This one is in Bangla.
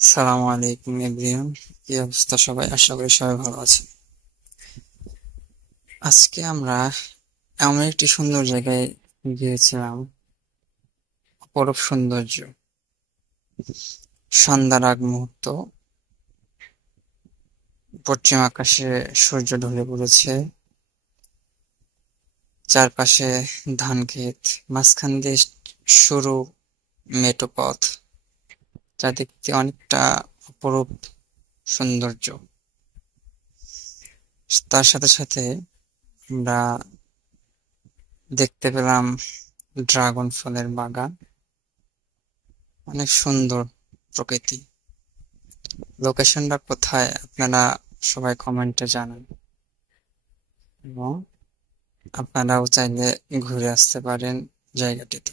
সালামু আলাইকুম এভরিওয়ান। কি অবস্থা সবাই? আশা করি সবাই ভালো আছে। আজকে আমরা এমন একটি সুন্দর জায়গায় গিয়েছিলাম। অপরূপ সৌন্দর্য, সন্ধ্যার আগ মুহূর্ত, পশ্চিম আকাশে সূর্য ঢলে পড়েছে, চারপাশে ধান ক্ষেত, মাঝখান দিয়ে সরু মেটো পথ, যা দেখতে অনেকটা অপরূপ সৌন্দর্য। তার সাথে সাথে আমরা দেখতে পেলাম ড্রাগন ফলের বাগান। অনেক সুন্দর প্রকৃতি। লোকেশনটা কোথায় আপনারা সবাই কমেন্টে জানান, এবং আপনারাও চাইলে ঘুরে আসতে পারেন জায়গাটিতে।